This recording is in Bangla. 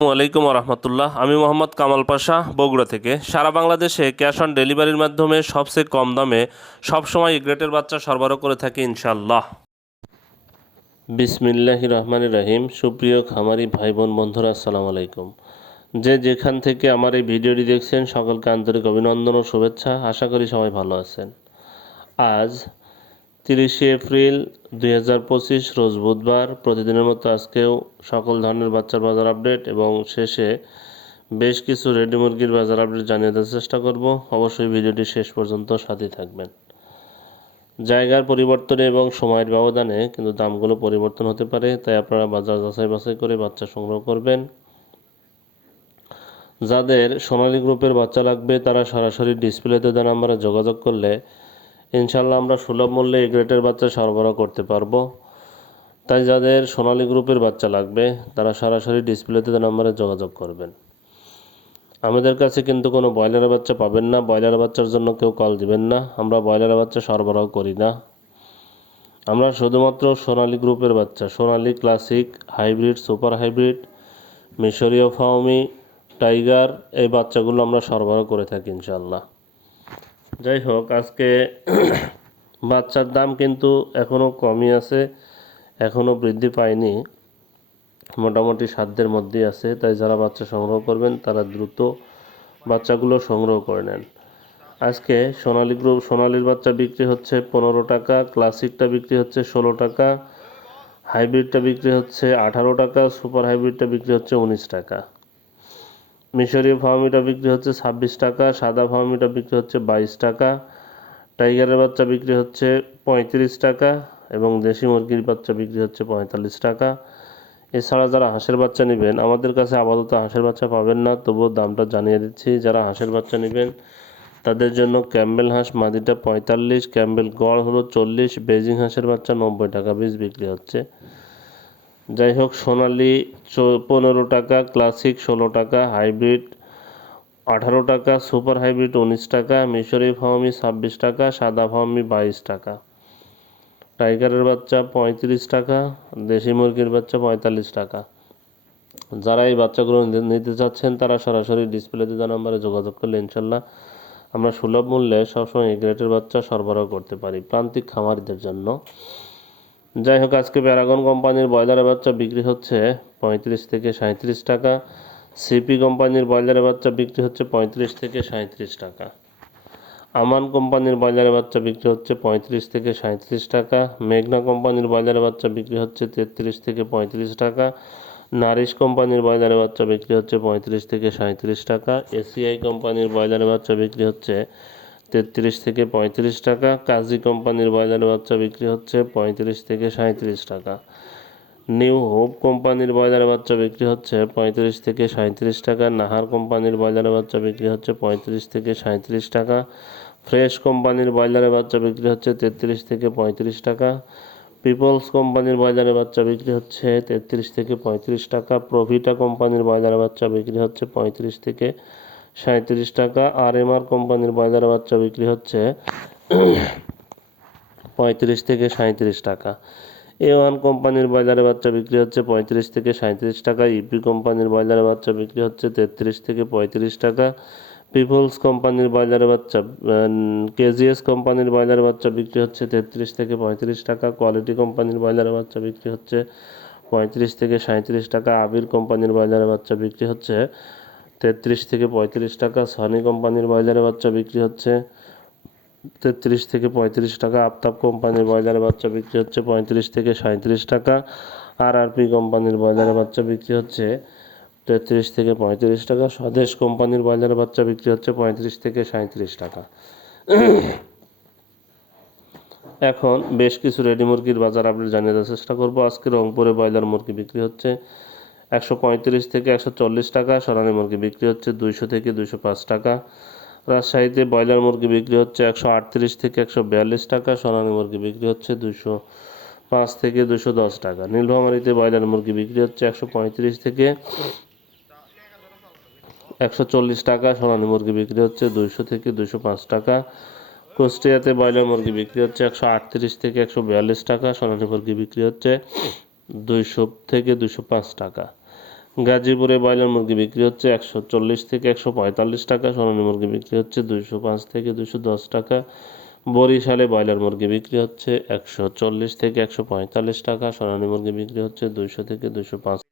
আসসালামু আলাইকুম রহমতুল্লাহ। আমি মোহাম্মদ কামাল পাশা, বগুড়া থেকে। সারা বাংলাদেশে ক্যাশ অন ডেলিভারির মাধ্যমে সবচেয়ে কম দামে সবসময় গ্রেটের বাচ্চা সরবরাহ করে থাকি ইনশাল্লাহ। বিসমিল্লাহির রহমানির রহিম। সুপ্রিয় খামারি ভাই বোন বন্ধুরা, আসসালামু আলাইকুম। যে যেখান থেকে আমার এই ভিডিওটি দেখছেন সকলকে আন্তরিক অভিনন্দন ও শুভেচ্ছা। আশা করি সবাই ভালো আছেন। আজ 30শে এপ্রিল 2025 রোজ বুধবার। প্রতিদিনের মতো আজকেও সকল ধরনের বাচ্চার বাজার আপডেট এবং শেষে বেশ কিছু রেডি মুরগির বাজার আপডেট জানিয়ে দেওয়ার চেষ্টা করব। অবশ্যই ভিডিওটি শেষ পর্যন্ত সাথে থাকবেন। জায়গার পরিবর্তনে এবং সময়ের ব্যবধানে কিন্তু দামগুলো পরিবর্তন হতে পারে, তাই আপনারা বাজার যাচাই বাছাই করে বাচ্চা সংগ্রহ করবেন। যাদের সোনালী গ্রুপের বাচ্চা লাগবে তারা সরাসরি ডিসপ্লেতে দেওয়া নাম্বারে যোগাযোগ করলে ইনশাল্লাহ আমরা সুলভ মূল্যে এই গ্রেটের বাচ্চা সরবরাহ করতে পারবো। তাই যাদের সোনালী গ্রুপের বাচ্চা লাগবে তারা সরাসরি ডিসপ্লেতে দেওয়া নাম্বারে যোগাযোগ করবেন। আমাদের কাছে কিন্তু কোনো ব্রয়লারের বাচ্চা পাবেন না। ব্রয়লারের বাচ্চার জন্য কেউ কল দিবেন না। আমরা ব্রয়লারের বাচ্চা সরবরাহ করি না। আমরা শুধুমাত্র সোনালী গ্রুপের বাচ্চা, সোনালী ক্লাসিক, হাইব্রিড, সুপার হাইব্রিড, মিশরীয় ফাউমি, টাইগার, এই বাচ্চাগুলো আমরা সরবরাহ করে থাকি ইনশাল্লাহ। যাই হোক, আজকে বাচ্চার দাম কিন্তু এখনও কমই আছে, এখনও বৃদ্ধি পায়নি, মোটামুটি সাধ্যের মধ্যেই আছে। তাই যারা বাচ্চা সংগ্রহ করবেন তারা দ্রুত বাচ্চাগুলো সংগ্রহ করে নেন। আজকে সোনালীর বাচ্চা বিক্রি হচ্ছে 15 টাকা, ক্লাসিকটা বিক্রি হচ্ছে 16 টাকা, হাইব্রিডটা বিক্রি হচ্ছে 18 টাকা, সুপার হাইব্রিডটা বিক্রি হচ্ছে 19 টাকা, মিশরীয় ফার্মিটা বিক্রি হচ্ছে 26 টাকা, সাদা ফার্মিটা বিক্রি হচ্ছে 22 টাকা, টাইগারের বাচ্চা বিক্রি হচ্ছে 35 টাকা এবং দেশি মুরগির বাচ্চা বিক্রি হচ্ছে 45 টাকা। এছাড়া যারা হাঁসের বাচ্চা নেবেন, আমাদের কাছে আপাতত হাঁসের বাচ্চা পাবেন না, তবুও দামটা জানিয়ে দিচ্ছি। যারা হাঁসের বাচ্চা নেবেন তাদের জন্য ক্যাম্বেল হাঁস মাদিটা 45, ক্যাম্বেল গড় হলো 40, বেজিং হাঁসের বাচ্চা 90 টাকা পিস বিক্রি হচ্ছে। যাই হোক, সোনালি 15 টাকা, ক্লাসিক 16 টাকা, হাইব্রিড 18 টাকা, সুপার হাইব্রিড 19 টাকা, মিশরি ফার্মি 26 টাকা, সাদা ফার্মি 22 টাকা, টাইগারের বাচ্চা 35 টাকা, দেশি মুরগির বাচ্চা 45 টাকা। যারা এই বাচ্চাগুলো নিতে চাচ্ছেন তারা সরাসরি ডিসপ্লেতে দেওয়া নাম্বারে যোগাযোগ করলে ইনশাল্লাহ আমরা সুলভ মূল্যে সবসময় এই গ্রেটের বাচ্চা সরবরাহ করতে পারি প্রান্তিক খামারিদের জন্য। যাই হোক, আজকে প্যারাগন কোম্পানির ব্রয়লারের বাচ্চা বিক্রি হচ্ছে 35 থেকে 37 টাকা, সিপি কোম্পানির ব্রয়লারের বাচ্চা বিক্রি হচ্ছে 35 থেকে 37 টাকা, আমান কোম্পানির ব্রয়লারের বাচ্চা বিক্রি হচ্ছে 35 থেকে 37 টাকা, মেঘনা কোম্পানির ব্রয়লারের বাচ্চা বিক্রি হচ্ছে 33 থেকে 35 টাকা, নারিশ কোম্পানির ব্রয়লারের বাচ্চা বিক্রি হচ্ছে 35 থেকে 37 টাকা, এসিআই কোম্পানির ব্রয়লারের বাচ্চা বিক্রি হচ্ছে 33 থেকে 35 টাকা, কাজী কোম্পানির ব্রয়লারের বাচ্চা বিক্রি হচ্ছে 35 থেকে 37 টাকা, নিউ হোপ কোম্পানির ব্রয়লারের বাচ্চা বিক্রি হচ্ছে 35 থেকে 37 টাকা, নাহার কোম্পানির ব্রয়লারের বাচ্চা বিক্রি হচ্ছে 35 থেকে 37 টাকা, ফ্রেশ কোম্পানির ব্রয়লারের বাচ্চা বিক্রি হচ্ছে 33 থেকে 35 টাকা, পিপলস কোম্পানির ব্রয়লারের বাচ্চা বিক্রি হচ্ছে 33 থেকে 35 টাকা, প্রভিটা কোম্পানির ব্রয়লারের বাচ্চা বিক্রি হচ্ছে 35 থেকে 37 টাকা, আরএমআর কোম্পানির ব্রয়লারের বাচ্চা বিক্রি হচ্ছে 35 থেকে 37 টাকা, A1 কোম্পানির ব্রয়লারের বাচ্চা বিক্রি হচ্ছে 35 থেকে 37 টাকা, ইপি কোম্পানির ব্রয়লারের বাচ্চা বিক্রি হচ্ছে 33 থেকে 35 টাকা, পিপলস কোম্পানির ব্রয়লারের বাচ্চা, কেজিএস কোম্পানির ব্রয়লারের বাচ্চা বিক্রি হচ্ছে 33 থেকে 35 টাকা, কোয়ালিটি কোম্পানির ব্রয়লারের বাচ্চা বিক্রি হচ্ছে 35 থেকে 37 টাকা, আবির কোম্পানির ব্রয়লারের বাচ্চা বিক্রি হচ্ছে 33 থেকে 35 টাকা, সনি কোম্পানির ব্রয়লারের বাচ্চা বিক্রি হচ্ছে 33 থেকে 35 টাকা, আফতাব কোম্পানির ব্রয়লারের বাচ্চা বিক্রি হচ্ছে 35 থেকে 37 টাকা, আরআরপি কোম্পানির ব্রয়লারের বাচ্চা বিক্রি হচ্ছে 33 থেকে 35 টাকা, স্বদেশ কোম্পানির ব্রয়লারের বাচ্চা বিক্রি হচ্ছে 35 থেকে 37 টাকা। এখন বেশ কিছু রেডি মুরগির বাজার আপডেট জানিয়ে দেওয়ার চেষ্টা করবো। আজকে রংপুরে ব্রয়লার মুরগি বিক্রি হচ্ছে 135 থেকে 140 টাকা, সোনালী মুরগি বিক্রি হচ্ছে 200 থেকে 205 টাকা, রাজশাহীতে ব্রয়লার মুরগি বিক্রি হচ্ছে 138 থেকে 142 টাকা, সোনালী মুরগি বিক্রি হচ্ছে 205 থেকে 210 টাকা, নীলফামারীতে ব্রয়লার মুরগি বিক্রি হচ্ছে 135 থেকে 140 টাকা, সোনালী মুরগি বিক্রি হচ্ছে 200 থেকে 205 টাকা, কুষ্টিয়াতে ব্রয়লার মুরগি বিক্রি হচ্ছে 138 থেকে 142 টাকা, সোনালী মুরগি বিক্রি হচ্ছে 200 থেকে 205 টাকা, গাজীপুরে ব্রয়লার মুরগি বিক্রি হচ্ছে 140 থেকে 145 টাকা, সোনালী মুরগি বিক্রি হচ্ছে 205 থেকে 210 টাকা। বরিশালে ব্রয়লার মুরগি বিক্রি হচ্ছে 140 থেকে 145 টাকা, সোনালী মুরগি বিক্রি হচ্ছে 200 থেকে 205।